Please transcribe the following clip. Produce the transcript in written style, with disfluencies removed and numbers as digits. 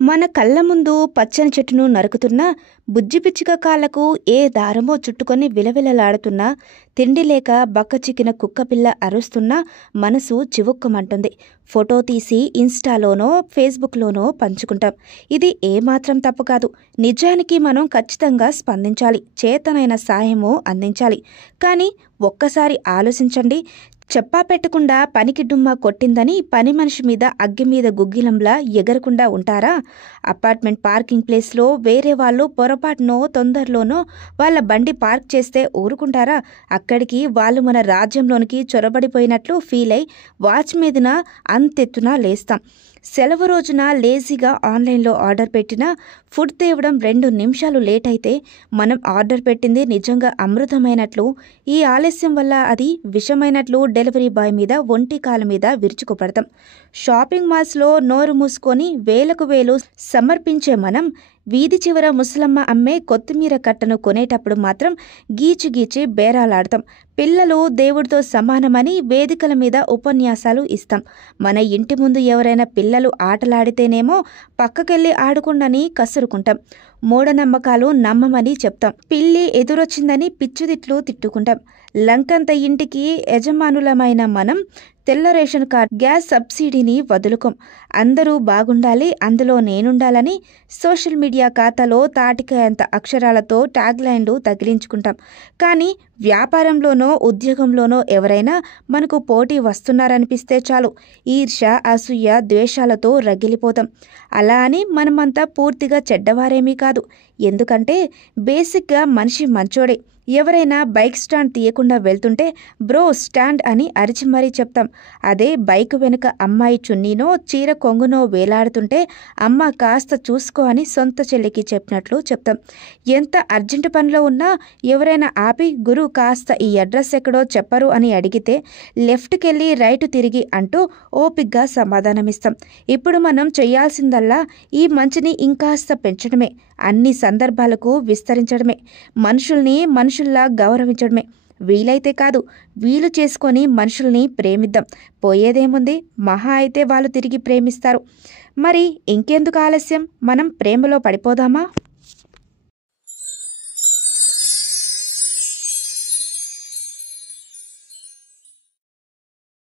మన కళ్ళ ముందు పచ్చని చెట్టును నరుకుతున్నా, బుజ్జి పిచ్చుక కాళ్లకు ఏ దారమో చుట్టుకొని విలవిలలాడుతున్నా, తిండి లేక బక్కచిక్కిన కుక్కపిల్ల అరుస్తున్నా మనసు చివుక్కుమంటుంది. ఫోటో తీసి ఇన్స్టాలోనో ఫేస్బుక్లోనో పంచుకుంటాం. ఇది ఏమాత్రం తప్పు కాదు. నిజానికి మనం ఖచ్చితంగా స్పందించాలి, చేతనైన సాయము అందించాలి. కానీ ఒక్కసారి ఆలోచించండి, చెప్పా పెట్టకుండా పనికి డుమ్మా కొట్టిందని పని మనిషి మీద అగ్గి మీద గుగ్గిలంలా ఎగరకుండా ఉంటారా? అపార్ట్మెంట్ పార్కింగ్ ప్లేస్లో వేరే వాళ్ళు పొరపాటునో తొందరలోనో వాళ్ళ బండి పార్క్ చేస్తే ఊరుకుంటారా? అక్కడికి వాళ్ళు మన రాజ్యంలోనికి చొరబడిపోయినట్లు ఫీల్ అయి వాచ్ మీదన అంతెత్తున లేస్తాం. సెలవు రోజున లేజీగా ఆన్లైన్లో ఆర్డర్ పెట్టినా ఫుడ్ తేవడం 2 నిమిషాలు లేట్ అయితే మనం ఆర్డర్ పెట్టింది నిజంగా అమృతమైనట్లు, ఈ ఆలస్యం వల్ల అది విషమైనట్లు డెలివరీ బాయ్ మీద ఒంటి కాల మీద విరుచుకుపడతాం. షాపింగ్ మాల్స్లో నోరు మూసుకొని వేలకు వేలు సమర్పించే మనం వీధి చివర ముసలమ్మ అమ్మే కొత్తిమీర కట్టను కొనేటప్పుడు మాత్రం గీచి బేరాలాడతాం. పిల్లలు దేవుడితో సమానమని వేదికల మీద ఉపన్యాసాలు ఇస్తాం. మన ఇంటి ముందు ఎవరైనా పిల్లలు ఆటలాడితేనేమో పక్కకెళ్ళి ఆడుకుండని కసురుకుంటాం. మూఢనమ్మకాలు నమ్మమని చెప్తాం. పిల్లి ఎదురొచ్చిందని పిచ్చుదిట్లు తిట్టుకుంటాం. లంకంత ఇంటికి యజమానులమైన మనం తెల్ల రేషన్ కార్డ్, గ్యాస్ సబ్సిడీని వదులుకోం. అందరూ బాగుండాలి, అందులో నేనుండాలని సోషల్ మీడియా ఖాతాలో తాటికాయంత అక్షరాలతో ట్యాగ్లైన్లు తగిలించుకుంటాం. కానీ వ్యాపారంలోనో ఉద్యోగంలోనో ఎవరైనా మనకు పోటీ వస్తున్నారనిపిస్తే చాలు ఈర్ష్య, అసూయ, ద్వేషాలతో రగిలిపోతాం. అలా అని మనమంతా పూర్తిగా చెడ్డవారేమీ కాదు. ఎందుకంటే బేసిక్గా మనిషి మంచోడే. ఎవరైనా బైక్ స్టాండ్ తీయకుండా వెళ్తుంటే బ్రో స్టాండ్ అని అరిచి మరీ చెప్తాం. అదే బైక్ వెనుక అమ్మాయి చున్నీనో చీర కొంగునో వేలాడుతుంటే అమ్మ కాస్త చూసుకో అని సొంత చెల్లికి చెప్పినట్లు చెప్తాం. ఎంత అర్జెంటు పనిలో ఉన్నా ఎవరైనా ఆపి గురు కాస్త ఈ అడ్రస్ ఎక్కడో చెప్పరు అని అడిగితే లెఫ్ట్కి వెళ్ళి రైట్ తిరిగి అంటూ ఓపిగ్గా సమాధానమిస్తాం. ఇప్పుడు మనం చేయాల్సిందల్లా ఈ మంచిని ఇంకాస్త పెంచడమే, అన్ని సందర్భాలకు విస్తరించడమే, మనుషుల్లా గౌరవించడమే. వీలైతే కాదు, వీలు చేసుకొని మనుషుల్ని ప్రేమిద్దాం. పోయేదేముంది, మహా అయితే వాళ్ళు తిరిగి ప్రేమిస్తారు. మరి ఇంకెందుకు ఆలస్యం, మనం ప్రేమలో పడిపోదామా?